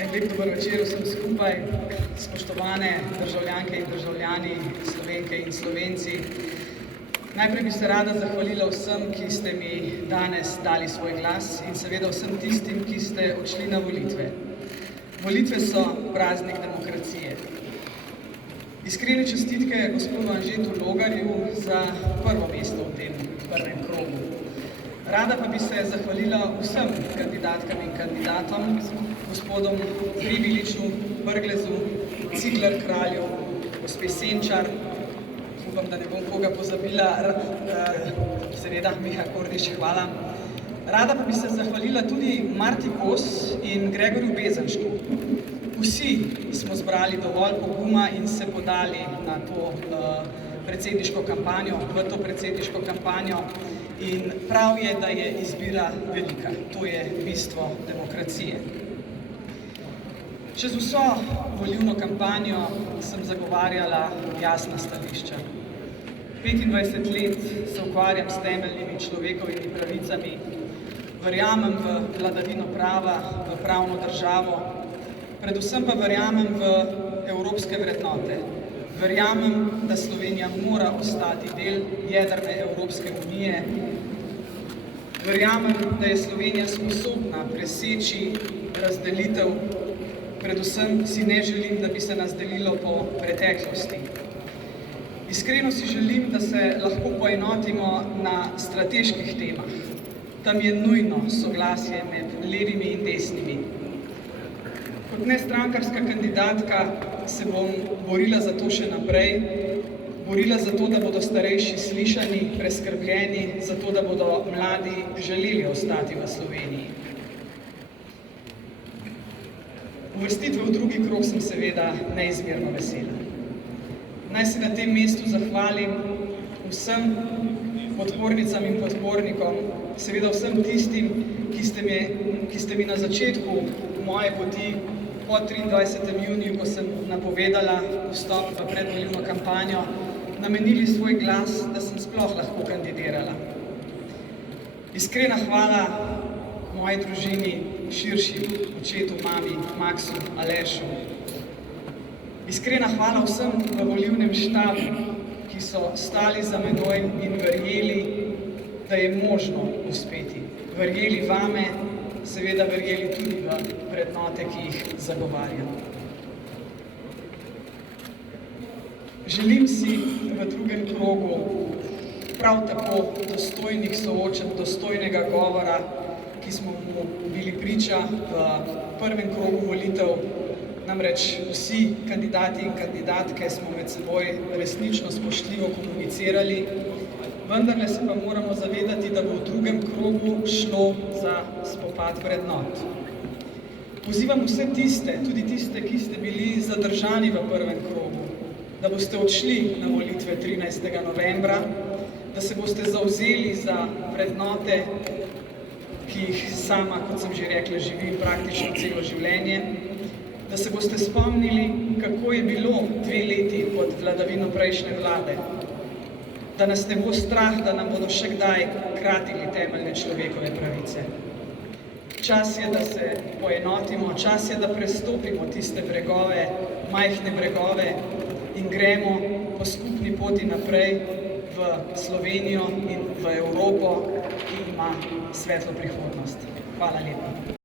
En lep dober večer vsem skupaj, spoštovane državljanke in državljani, Slovenke in Slovenci. Najprej bi se rada zahvalila vsem, ki ste mi danes dali svoj glas in seveda vsem tistim, ki ste odšli na volitve. Volitve so praznik demokracije. Iskrene čestitke gospodu Anžetu Logarju za prvo mesto v tem prvem krogu. Rada pa bi se zahvalila vsem kandidatkam in kandidatom, gospodom Prebiliču, Brglezu, Cigler Kralju, gospe Senčar, upam, da ne bom koga pozabila, seveda Miha Kordiš, hvala. Rada pa bi se zahvalila tudi Marti Kos in Gregorju Bezenšku. Vsi smo zbrali dovolj poguma in se podali na to predsedniško kampanjo, v to predsedniško kampanjo in prav je, da je izbira velika. To je bistvo demokracije. Čez vso volilno kampanjo sem zagovarjala jasna stališča. 25 let se ukvarjam s temeljnimi človekovimi pravicami, verjamem v vladavino prava, v pravno državo, predvsem pa verjamem v evropske vrednote. Verjamem, da Slovenija mora ostati del jedrne Evropske unije. Verjamem, da je Slovenija sposobna preseči razdelitev. Predvsem si ne želim, da bi se nas delilo po preteklosti. Iskreno si želim, da se lahko poenotimo na strateških temah. Tam je nujno soglasje med levimi in desnimi. Kot nestrankarska kandidatka se bom borila za to še naprej, borila za to, da bodo starejši slišani, preskrbljeni, za to, da bodo mladi želeli ostati v Sloveniji. Uvrstitve v drugi krog sem seveda neizmerno vesela. Naj se na tem mestu zahvalim vsem podpornicam in podpornikom, seveda vsem tistim, ki ste mi na začetku moje poti po 23. juniju, ko sem napovedala vstop v predvolilno kampanjo, namenili svoj glas, da sem sploh lahko kandidirala. Iskrena hvala moji družini, širši, očetu, mami, Maksu, Alešu. Iskrena hvala vsem v volilnem štabu, ki so stali za menoj in verjeli, da je možno uspeti. Verjeli vame, seveda verjeli tudi v vrednote, ki jih zagovarjam. Želim si v drugem krogu prav tako dostojnih soočenj, dostojnega govora, ki smo mu bili priča v prvem krogu volitev. Namreč vsi kandidati in kandidatke smo med seboj resnično spoštljivo komunicirali, vendarle se pa moramo zavedati, da bo v drugem krogu šlo za spopad vrednot. Pozivam vse tiste, tudi tiste, ki ste bili zadržani v prvem krogu, da boste odšli na volitve 13. novembra, da se boste zavzeli za vrednote, ki jih sama, kot sem že rekla, živim praktično celo življenje, da se boste spomnili, kako je bilo 2 leti pod vladavino prejšnje vlade, da nas ne bo strah, da nam bodo še kdaj kratili temeljne človekove pravice. Čas je, da se poenotimo, čas je, da prestopimo tiste bregove, majhne bregove in gremo po skupni poti naprej v Slovenijo in v Evropo, ki ima svetlo prihodnost. Hvala lepa.